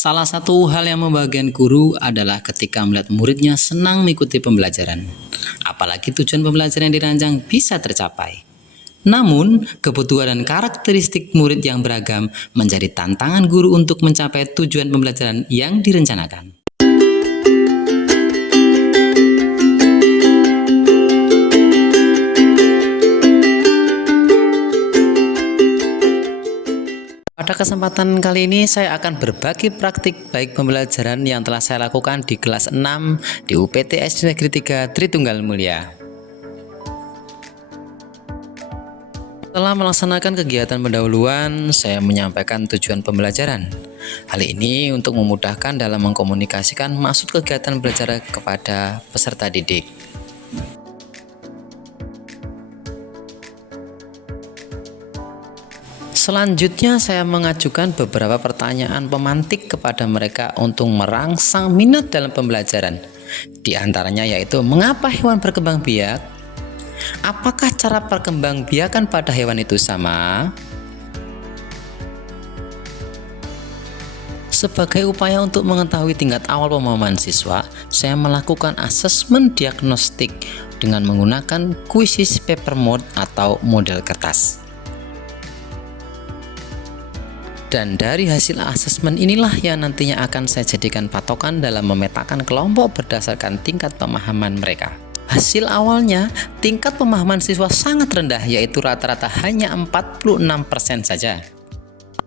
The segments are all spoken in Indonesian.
Salah satu hal yang membahagiakan guru adalah ketika melihat muridnya senang mengikuti pembelajaran. Apalagi tujuan pembelajaran yang dirancang bisa tercapai. Namun, kebutuhan dan karakteristik murid yang beragam menjadi tantangan guru untuk mencapai tujuan pembelajaran yang direncanakan. Pada kesempatan kali ini saya akan berbagi praktik baik pembelajaran yang telah saya lakukan di kelas 6 di UPT SD Negeri 3 Tritunggal Mulia. Setelah melaksanakan kegiatan pendahuluan, saya menyampaikan tujuan pembelajaran. Hal ini untuk memudahkan dalam mengkomunikasikan maksud kegiatan belajar kepada peserta didik. Selanjutnya saya mengajukan beberapa pertanyaan pemantik kepada mereka untuk merangsang minat dalam pembelajaran. Di antaranya yaitu mengapa hewan berkembang biak? Apakah cara perkembangbiakan pada hewan itu sama? Sebagai upaya untuk mengetahui tingkat awal pemahaman siswa, saya melakukan asesmen diagnostik dengan menggunakan kuisis paper mode atau model kertas. Dan dari hasil asesmen inilah yang nantinya akan saya jadikan patokan dalam memetakan kelompok berdasarkan tingkat pemahaman mereka. Hasil awalnya, tingkat pemahaman siswa sangat rendah, yaitu rata-rata hanya 46% saja.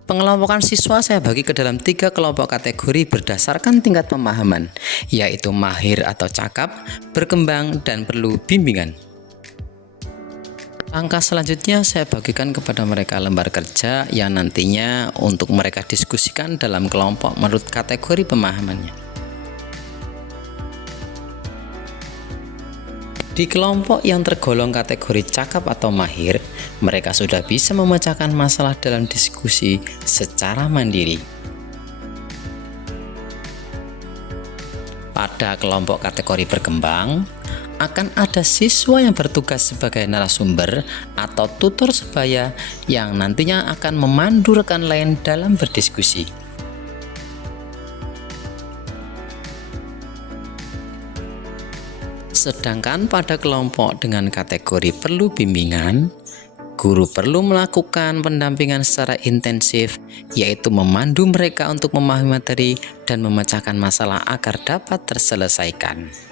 Pengelompokan siswa saya bagi ke dalam 3 kelompok kategori berdasarkan tingkat pemahaman, yaitu mahir atau cakap, berkembang, dan perlu bimbingan. Langkah selanjutnya saya bagikan kepada mereka lembar kerja yang nantinya untuk mereka diskusikan dalam kelompok menurut kategori pemahamannya. Di kelompok yang tergolong kategori cakap atau mahir, mereka sudah bisa memecahkan masalah dalam diskusi secara mandiri. Pada kelompok kategori berkembang, akan ada siswa yang bertugas sebagai narasumber atau tutor sebaya yang nantinya akan memandu rekan lain dalam berdiskusi. Sedangkan pada kelompok dengan kategori perlu bimbingan, guru perlu melakukan pendampingan secara intensif, yaitu memandu mereka untuk memahami materi dan memecahkan masalah agar dapat terselesaikan.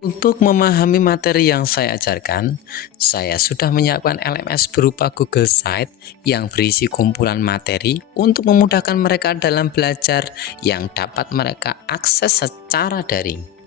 Untuk memahami materi yang saya ajarkan, saya sudah menyiapkan LMS berupa Google Site yang berisi kumpulan materi untuk memudahkan mereka dalam belajar yang dapat mereka akses secara daring.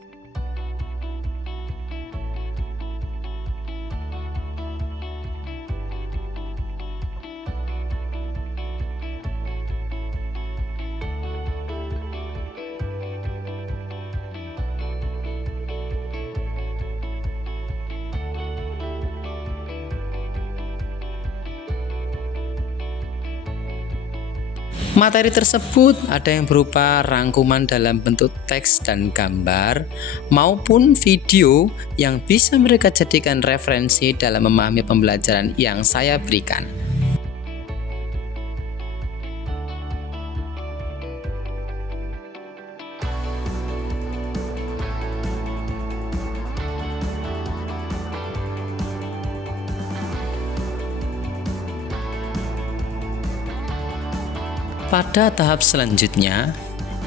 Materi tersebut ada yang berupa rangkuman dalam bentuk teks dan gambar maupun video yang bisa mereka jadikan referensi dalam memahami pembelajaran yang saya berikan. Pada tahap selanjutnya,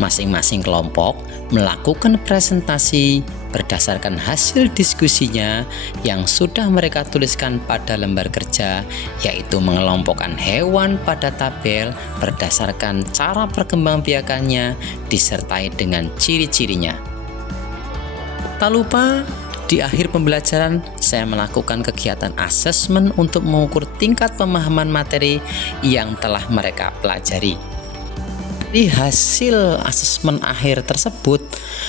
masing-masing kelompok melakukan presentasi berdasarkan hasil diskusinya yang sudah mereka tuliskan pada lembar kerja, yaitu mengelompokkan hewan pada tabel berdasarkan cara perkembangbiakannya disertai dengan ciri-cirinya. Tak lupa, di akhir pembelajaran saya melakukan kegiatan asesmen untuk mengukur tingkat pemahaman materi yang telah mereka pelajari. Di hasil asesmen akhir tersebut,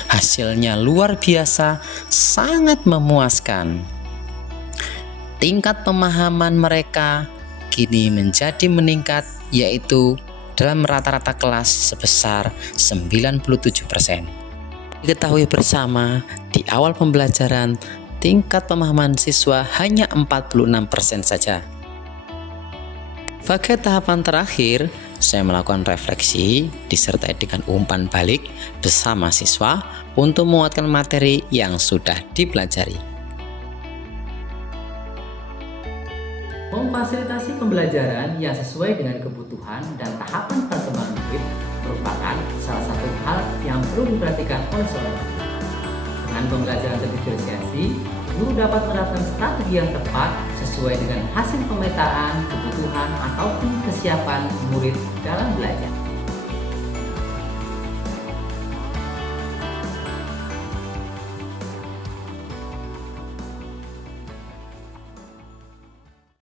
hasilnya luar biasa, sangat memuaskan. Tingkat pemahaman mereka kini menjadi meningkat, yaitu dalam rata-rata kelas sebesar 97%. Diketahui bersama, di awal pembelajaran, tingkat pemahaman siswa hanya 46% saja. Sebagai tahapan terakhir, saya melakukan refleksi disertai dengan umpan balik bersama siswa untuk menguatkan materi yang sudah dipelajari. Memfasilitasi pembelajaran yang sesuai dengan kebutuhan dan tahapan perkembangan murid merupakan salah satu hal yang perlu diperhatikan oleh seorang guru. Dengan pembelajaran terdiferensiasi, guru dapat menerapkan strategi yang tepat sesuai dengan hasil pemetaan, kebutuhan, ataupun kesiapan murid dalam belajar.